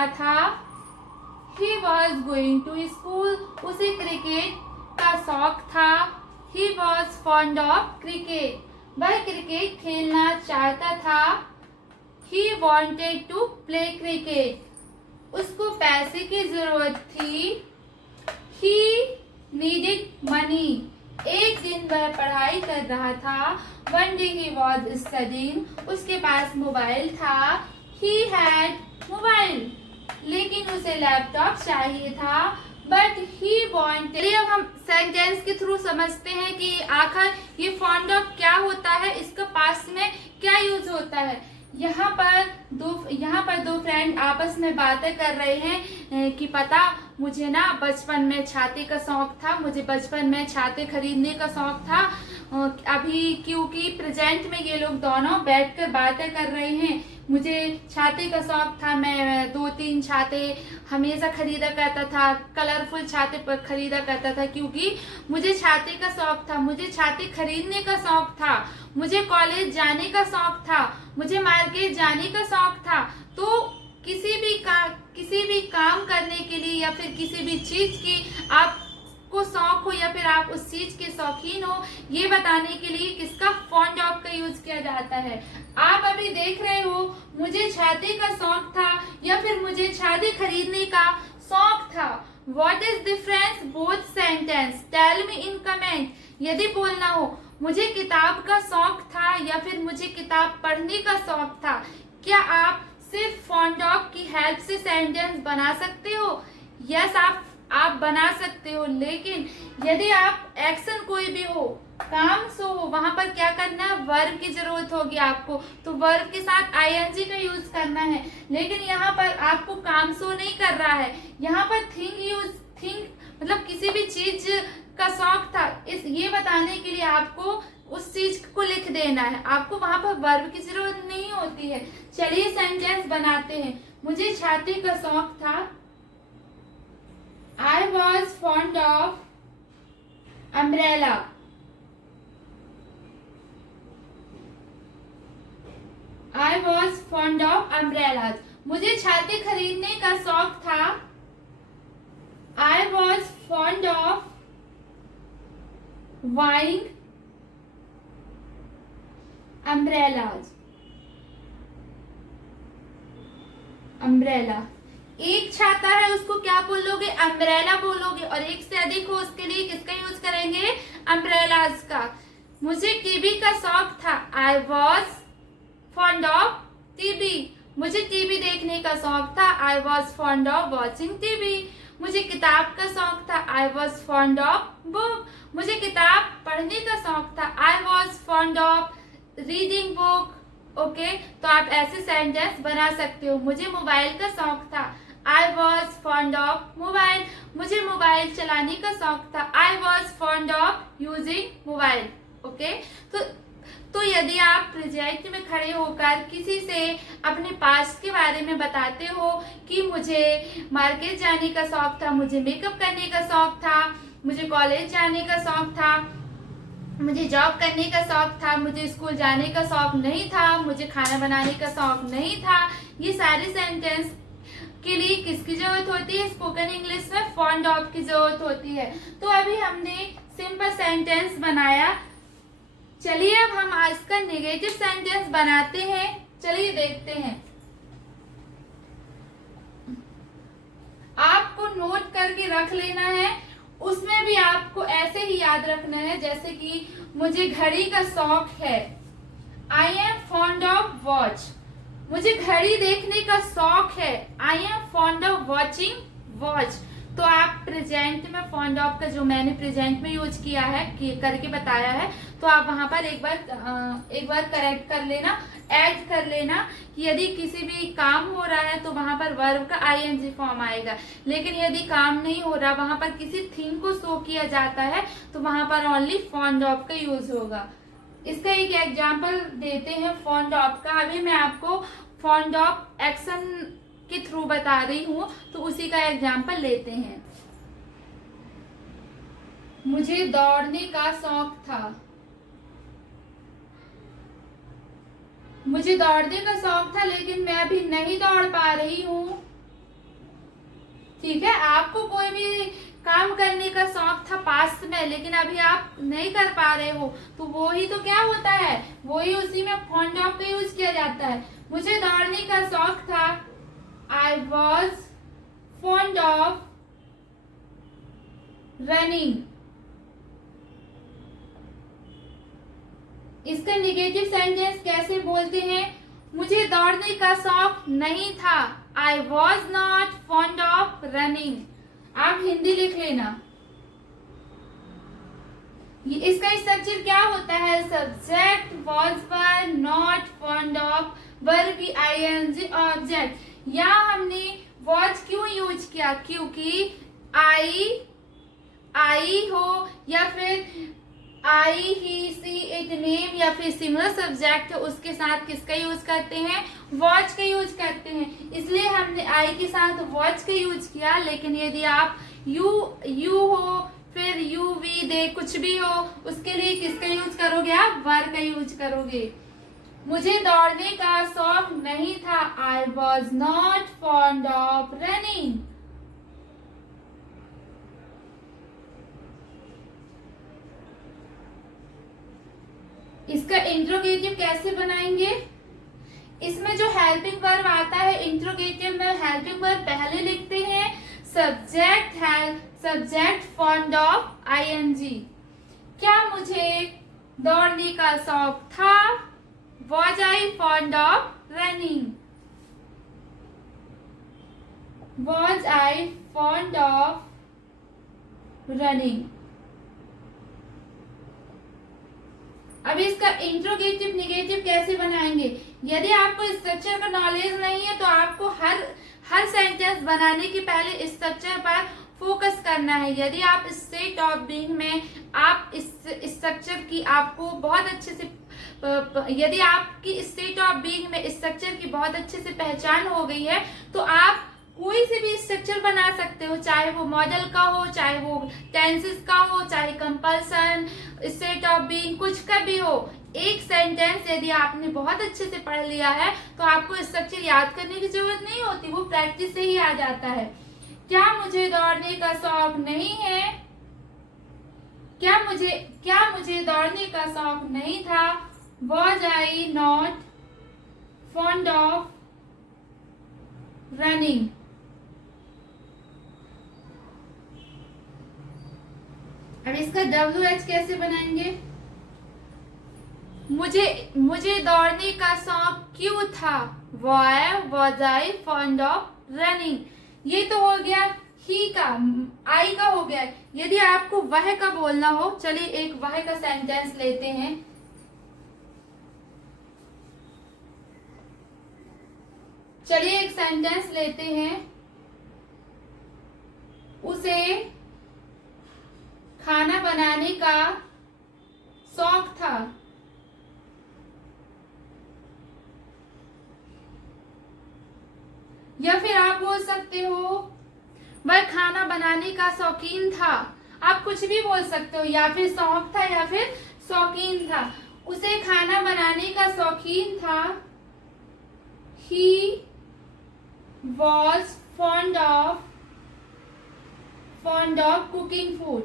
रहा था। He was going to school. उसे क्रिकेट का शौक था। He was fond of cricket. वह क्रिकेट खेलना चाहता था। He wanted to play cricket. उसको पैसे की जरूरत थी। He needed money. एक दिन वह पढ़ाई कर रहा था। One day he was studying. उसके पास मोबाइल था। He had mobile. लेकिन उसे लैपटॉप चाहिए था। But he wanted. चलिए अब हम सेंटेंस के थ्रू समझते हैं कि आखिर ये फॉन्ड ऑफ क्या होता है, इसका पास्ट में क्या यूज होता है। यहाँ पर दो फ्रेंड आपस में बातें कर रहे हैं कि पता मुझे ना बचपन में छाते का शौक था, मुझे बचपन में छाते खरीदने का शौक था। अभी क्योंकि प्रेजेंट में ये लोग दोनों बैठकर बातें कर रहे हैं। मुझे छाते का शौक था, मैं 2-3 छाते हमेशा खरीदा करता था, कलरफुल छाते पर खरीदा करता था क्योंकि मुझे छाते का शौक था, मुझे छाते खरीदने का शौक था, मुझे कॉलेज जाने का शौक था, मुझे मार्केट जाने का शौक था। तो किसी भी काम करने के लिए या फिर किसी भी चीज की आपको शौक हो या फिर आप उस चीज के शौकीन हो, ये बताने के लिए किसका फॉन्ड ऑफ का यूज किया जाता है। आप अभी देख रहे हो मुझे छाते का शौक था या फिर मुझे छाते खरीदने का शौक था। What is difference both sentence? Tell me in comment. यदि बोलना हो मुझे किताब का शौक था या फिर मुझे किताब पढ़ने का शौक था, क्या आप सिर्फ फॉन्ड ऑफ की हेल्प से सेंटेंस बना सकते हो? यस, आप बना सकते हो, लेकिन यदि आप एक्शन कोई भी हो, काम सो हो, वहां पर क्या करना है, वर्ब की जरूरत होगी आपको, तो वर्ब के साथ आईएनजी का यूज करना है। लेकिन यहाँ पर आपको काम सो नहीं कर रहा है, यहाँ पर थिंक मतलब किसी भी चीज का शौक था, ये बताने के लिए आपको उस चीज को लिख देना है, आपको वहां पर वर्ब की जरूरत नहीं होती है। चलिए सेंटेंस बनाते हैं। मुझे छाते का शौक था। I was fond of umbrella. I was fond of umbrellas. मुझे छाते खरीदने का शौक था। I was fond of buying umbrellas. Umbrella, एक छाता है उसको क्या बोलोगे, अम्ब्रेला बोलोगे, और एक से अधिक हो उसके लिए किसका यूज करेंगे, अम्ब्रेलाज का। मुझे टीवी का शौक था। I was fond of TV. मुझे टीवी देखने का शौक था। I was fond of watching TV. मुझे किताब का शौक था। I was fond of book. मुझे किताब पढ़ने का शौक था। I was fond of reading book. Okay, तो आप ऐसे सेंटेंस बना सकते हो। मुझे मोबाइल का शौक था। I was fond of mobile. मुझे मोबाइल चलाने का शौक था। I was fond of using mobile. Okay, तो यदि आप प्रोजेक्ट में खड़े होकर किसी से अपने पास्ट के बारे में बताते हो कि मुझे मार्केट जाने का शौक था, मुझे मेकअप करने का शौक था, मुझे कॉलेज जाने का शौक था, मुझे जॉब करने का शौक था, मुझे स्कूल जाने का शौक नहीं था, मुझे खाना बनाने का शौक नहीं था, ये सारे सेंटेंस के लिए किसकी जरूरत होती है, स्पोकन इंग्लिश में फॉन्ड ऑफ की जरूरत होती है। तो अभी हमने सिंपल सेंटेंस बनाया। चलिए अब हम आज का नेगेटिव सेंटेंस बनाते हैं। चलिए देखते हैं। आपको नोट करके रख लेना है, उसमें भी आपको ऐसे ही याद रखना है जैसे कि मुझे घड़ी का शौक है। I am fond of watch. मुझे घड़ी देखने का शौक है। I am fond of watching watch. तो आप प्रेजेंट में फॉन्ड ऑफ का जो मैंने प्रेजेंट में यूज किया है, करके बताया है, तो आप वहां पर एक बार करेक्ट कर लेना, ऐड कर लेना कि यदि किसी भी काम हो रहा है तो वहां पर वर्ब का आईएनजी फॉर्म आएगा। लेकिन यदि काम नहीं हो रहा, वहां पर किसी थिंग को शो किया जाता है, तो वहां पर ओनली फॉन्ड ऑफ का यूज होगा। इसका एक एग्जाम्पल देते हैं फॉन्ड ऑफ का। अभी मैं आपको फॉन्ड ऑफ एक्शन के थ्रू बता रही हूँ, तो उसी का एग्जाम्पल लेते हैं। मुझे दौड़ने का शौक था। मुझे दौड़ने का शौक था लेकिन मैं अभी नहीं दौड़ पा रही हूँ। ठीक है, आपको कोई भी काम करने का शौक था पास्ट में, लेकिन अभी आप नहीं कर पा रहे हो, तो वो ही तो क्या होता है, वो ही उसी में फॉन्ड ऑफ का यूज किया जाता है। मुझे दौड़ने का शौक था, I was fond of running. इसका निगेटिव सेंटेंस कैसे बोलते हैं, मुझे दौड़ने का शौक नहीं था, I was not fond of running. आप हिंदी लिख लेना। इसका स्ट्रक्चर क्या होता है, सब्जेक्ट वॉज पर, नॉट, फॉन्ड ऑफ, वर्ब की आईएनजी, ऑब्जेक्ट। यहाँ हमने वॉज क्यों यूज किया, क्योंकि आई हो या फिर आई, ही, सी, इट, नेम या फिर सिमिलर सब्जेक्ट उसके साथ किसका यूज करते हैं, वॉच का यूज करते हैं, इसलिए हमने आई के साथ वॉच का यूज किया। लेकिन यदि आप यू हो, फिर यू, वी, दे, कुछ भी हो, उसके लिए किसका यूज करोगे, आप वर का यूज करोगे। मुझे दौड़ने का शौक नहीं था, I was not fond of running. इसका इंट्रोगेटिव कैसे बनाएंगे, इसमें जो हेल्पिंग वर्ब आता है इंट्रोगेटिव में, हेल्पिंग वर्ब पहले लिखते हैं, subject help, subject fond of ING. क्या मुझे दौड़ने का शौक था, was I fond of running, was I fond of running. अब इसका इंट्रोगेटिव निगेटिव कैसे बनाएंगे, यदि आपको स्ट्रक्चर का नॉलेज नहीं है तो आपको हर सेंटेंस बनाने के पहले स्ट्रक्चर पर फोकस करना है। यदि आप स्टेट ऑफ बीइंग में आप इस स्ट्रक्चर की आपको बहुत अच्छे से यदि आपकी स्टेट ऑफ बीइंग में स्ट्रक्चर की बहुत अच्छे से पहचान हो गई है, तो आप कोई से भी स्ट्रक्चर बना सकते हो, चाहे वो मॉडल का हो, चाहे वो टेंसेस का हो, चाहे कंपल्सन, स्टेट ऑफ बीइंग, कुछ का भी हो। एक सेंटेंस यदि आपने बहुत अच्छे से पढ़ लिया है तो आपको स्ट्रक्चर याद करने की जरूरत नहीं होती, वो प्रैक्टिस से ही आ जाता है। क्या मुझे दौड़ने का शौक नहीं है, क्या मुझे दौड़ने का शौक नहीं था, was I not fond of running. अब इसका WH कैसे बनाएंगे, मुझे दौड़ने का शौक क्यों था, was I fond of running. ये तो हो गया ही का, आई का हो गया। यदि आपको वह का बोलना हो, चलिए एक वह का सेंटेंस लेते हैं। चलिए एक सेंटेंस लेते हैं, उसे खाना बनाने का शौक था, या फिर आप बोल सकते हो वह खाना बनाने का शौकीन था। आप कुछ भी बोल सकते हो, या फिर शौक था या फिर शौकीन था। उसे खाना बनाने का शौकीन था, he was fond of cooking food.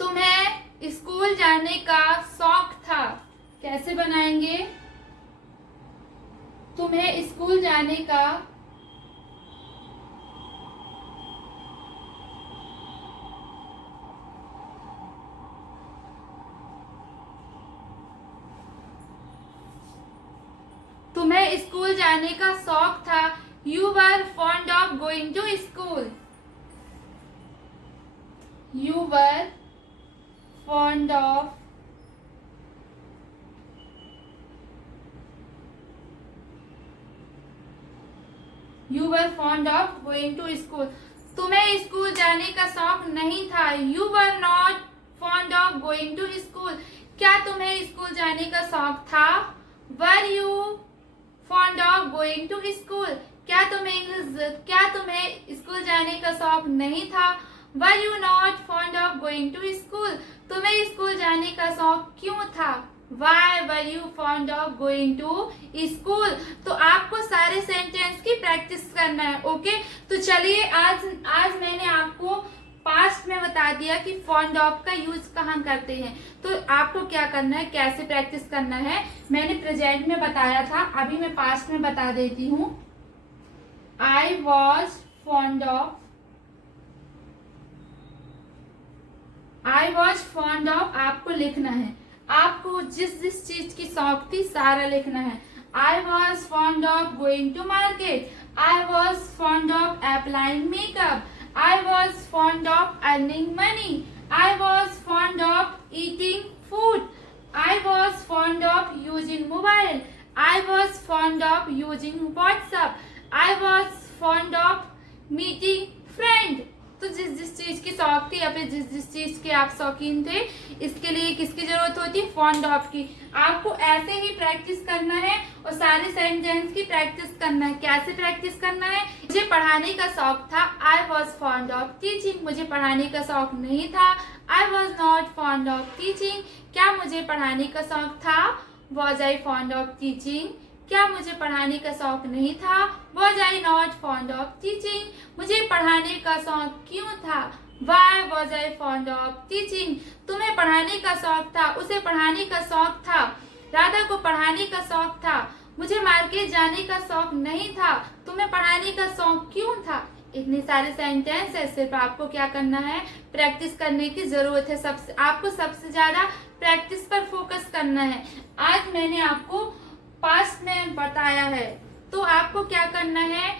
तुम्हें स्कूल जाने का शौक था, कैसे बनाएंगे, तुम्हें स्कूल जाने का तुम्हें स्कूल जाने का शौक था, you were fond of going to school, यू वर fond of going to school। तुम्हें स्कूल जाने का शौक नहीं था, you were not fond of going to school। क्या तुम्हें स्कूल जाने का शौक था, were you fond of going to school। क्या तुम्हें स्कूल जाने का शौक नहीं था, were you not fond of going to school, तुम्हें स्कूल जाने का शौक क्यों था। Why were you fond of going to school? तो आपको सारे सेंटेंस की प्रैक्टिस करना है। ओके, तो चलिए आज मैंने आपको पास्ट में बता दिया कि फॉन्ड ऑफ का यूज कहाँ करते हैं, तो आपको क्या करना है, कैसे प्रैक्टिस करना है, मैंने प्रेजेंट में बताया था, अभी मैं पास्ट में बता देती हूँ। I was fond of आपको लिखना है, आपको जिस चीज की शौक थी सारा लिखना है। I was fond of going to market. I was fond of applying makeup. I was fond of earning money. I was fond of eating food. I was fond of using mobile. I was fond of using WhatsApp. I was fond of meeting friend. तो जिस चीज की शौक थी या फिर जिस चीज के आप शौकीन थे, इसके लिए किसकी जरूरत होती है, फॉन्ड ऑफ की। आपको ऐसे ही प्रैक्टिस करना है और सारे सेंटेंस की प्रैक्टिस करना है। कैसे प्रैक्टिस करना है, मुझे पढ़ाने का शौक था, I was fond of teaching, मुझे पढ़ाने का शौक नहीं था, I was not fond of teaching, क्या मुझे पढ़ाने का शौक था, was I fond of teaching, क्या मुझे पढ़ाने का शौक नहीं था, was I not fond of teaching, मुझे पढ़ाने का शौक क्यों था, why was I fond of teaching, तुम्हें पढ़ाने का शौक था, उसे पढ़ाने का शौक था, राधा को पढ़ाने का शौक था, मुझे मार्केट जाने का शौक नहीं था, तुम्हें पढ़ाने का शौक क्यों था। इतने सारे सेंटेंस है, सिर्फ आपको क्या करना है, प्रैक्टिस करने की जरूरत है। आपको सबसे ज्यादा प्रैक्टिस पर फोकस करना है। आज मैंने आपको पास्ट में बताया है, तो आपको क्या करना है,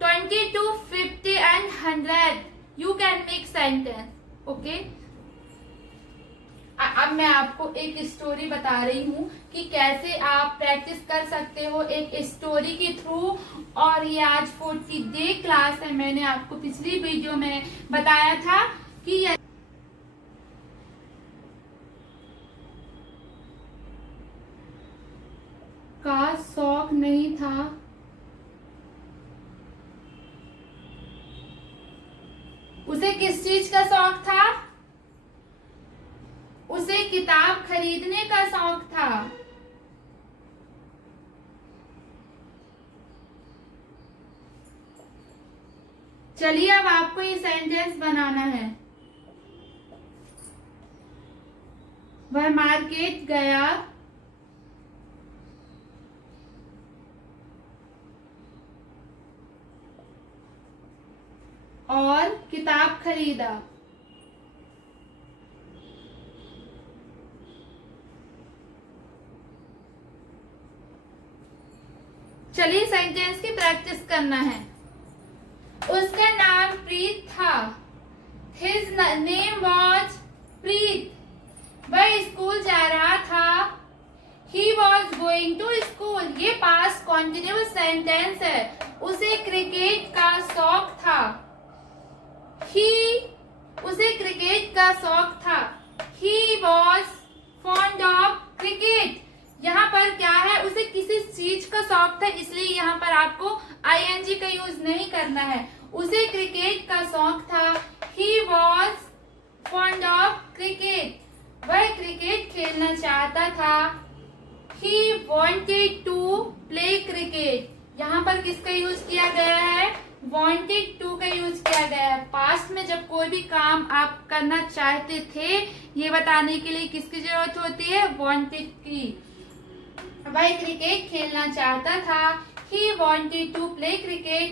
20 to 50 and 100 you can make sentence. Okay, अब मैं आपको एक स्टोरी बता रही हूँ कि कैसे आप प्रैक्टिस कर सकते हो एक स्टोरी के थ्रू। और ये आज 40 डे क्लास है। मैंने आपको पिछली वीडियो में बताया था कि का शौक नहीं था, उसे किस चीज का शौक था, उसे किताब खरीदने का शौक था। चलिए अब आपको ये सेंटेंस बनाना है। वह मार्केट गया और किताब खरीदा। चलिए सेंटेंस की प्रैक्टिस करना है। उसका नाम प्रीत था। His name was प्रीत। वह स्कूल जा रहा था। He was going to school। ये पास्ट कॉन्टिन्यूअस सेंटेंस है। उसे क्रिकेट का शौक था। उसे क्रिकेट का शौक था। He was fond of cricket। यहाँ पर क्या है, उसे किसी चीज का शौक था, इसलिए यहाँ पर आपको ing का यूज नहीं करना है। उसे क्रिकेट का शौक था। He was fond of cricket। वह क्रिकेट खेलना चाहता था। He wanted to play cricket। यहाँ पर किसका यूज किया गया है, wanted to का यूज किया गया है। पास्ट में जब कोई भी काम आप करना चाहते थे, ये बताने के लिए किसकी जरूरत होती है, wanted की। वह क्रिकेट खेलना चाहता था। He wanted to play cricket।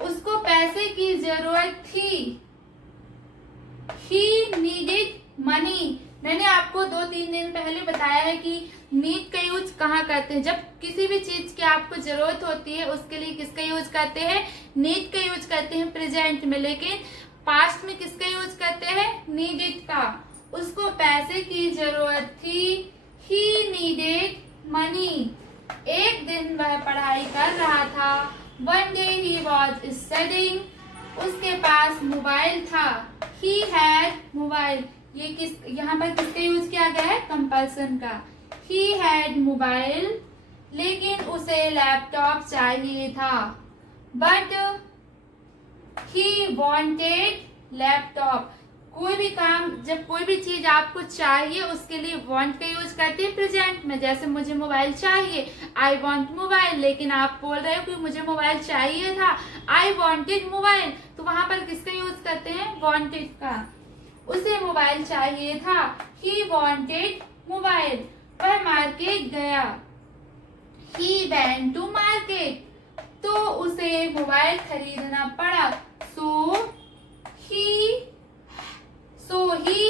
उसको पैसे की जरूरत थी। He needed money। मैंने आपको 2-3 दिन पहले बताया है कि नीड का यूज कहाँ करते हैं। जब किसी भी चीज की आपको जरूरत होती है, उसके लिए किसका यूज करते हैं, नीड का यूज करते हैं प्रेजेंट में। लेकिन पास्ट में किसका यूज करते हैं, नीडेड का। उसको पैसे की जरूरत थी। He needed money। एक दिन वह पढ़ाई कर रहा था। One day he was studying। उसके पास मोबाइल था। He had mobile. ये यहाँ पर किसका यूज किया गया है, कंपल्सन का। He had मोबाइल, लेकिन उसे लैपटॉप चाहिए था। But He wanted laptop. कोई भी काम, जब कोई भी चीज आपको चाहिए उसके लिए want का यूज करते हैं प्रेजेंट में। जैसे मुझे मोबाइल चाहिए, I want मोबाइल, लेकिन आप बोल रहे हो कि मुझे मोबाइल चाहिए था, I wanted मोबाइल, तो वहां पर किसका यूज करते हैं? wanted का। उसे मोबाइल चाहिए था, he wanted मोबाइल। वह मार्केट गया, he went to market, तो उसे मोबाइल खरीदना पड़ा, so he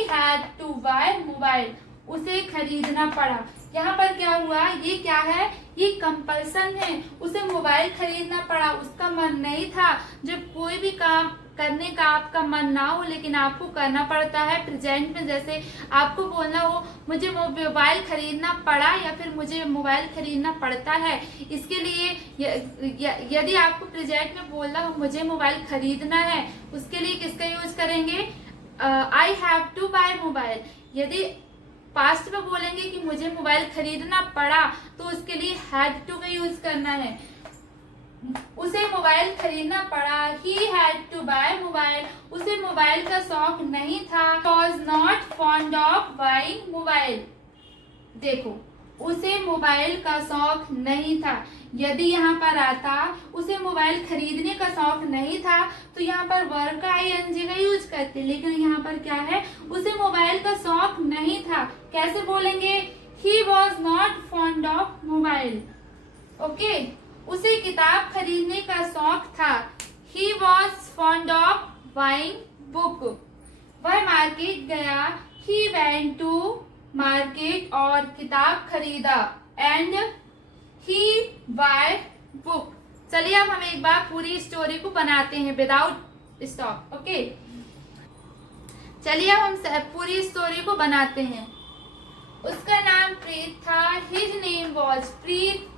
had to buy mobile, उसे खरीदना पड़ा। यहाँ पर क्या हुआ? ये क्या है? ये कंपल्सन है, उसे मोबाइल खरीदना पड़ा। उसका मन नहीं था। जब कोई भी काम करने का आपका मन ना हो लेकिन आपको करना पड़ता है प्रेजेंट में, जैसे आपको बोलना हो मुझे मोबाइल खरीदना पड़ा या फिर मुझे मोबाइल खरीदना पड़ता है, इसके लिए यदि आपको प्रेजेंट में बोलना हो मुझे मोबाइल खरीदना है, उसके लिए किसका यूज करेंगे? I have to buy mobile. यदि पास्ट में बोलेंगे कि मुझे मोबाइल खरीदना पड़ा तो उसके लिए हैड टू का यूज करना है। उसे मोबाइल खरीदना पड़ा, he had to buy mobile, उसे मोबाइल का शौक नहीं था, was not fond of buying mobile. देखो, उसे मोबाइल का शौक नहीं था। यदि यहाँ पर आता उसे मोबाइल खरीदने का शौक नहीं था तो यहाँ पर वर्ब का ing का यूज करते, लेकिन यहाँ पर क्या है? उसे मोबाइल का शौक नहीं था। कैसे बोलेंगे? he was not fond of mobile. Okay, उसे किताब खरीदने का शौक था, he was fond of buying book। वह मार्केट गया, he went to मार्केट और किताब खरीदा, एंड he buy book। चलिए अब हम एक बार पूरी स्टोरी को बनाते हैं विदाउट स्टॉप। ओके, चलिए अब हम पूरी स्टोरी को बनाते हैं। उसका नाम प्रीत था, his name was प्रीत।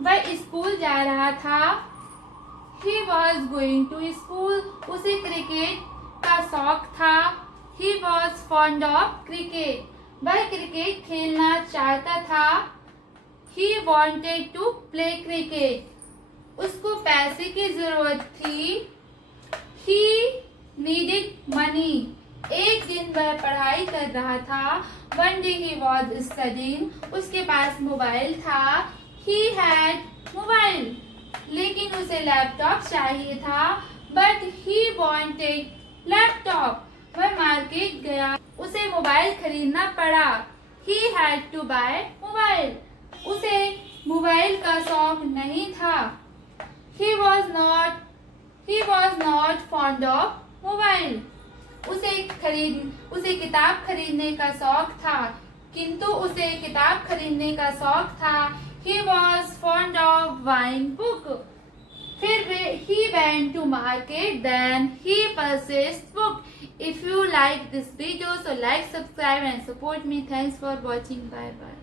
वह स्कूल जा रहा था, he was going to school। उसे क्रिकेट का शौक था, he was fond of cricket। वह क्रिकेट खेलना चाहता था, he wanted to play cricket। उसको पैसे की जरूरत थी, he needed money। एक दिन वह पढ़ाई कर रहा था, one day he was studying। उसके पास मोबाइल था, he had मोबाइल, लेकिन उसे लैपटॉप चाहिए था, but he wanted लैपटॉप। वह मार्केट गया, उसे मोबाइल खरीदना पड़ा, he had to buy mobile, उसे मोबाइल का शौक नहीं था, he was not fond of mobile. उसे किताब खरीदने का शौक था, किंतु उसे किताब खरीदने का शौक था, he was fond of buying book। फिर he went to market, then he purchased book। If you like this video, so like, subscribe and support me. Thanks for watching. Bye bye.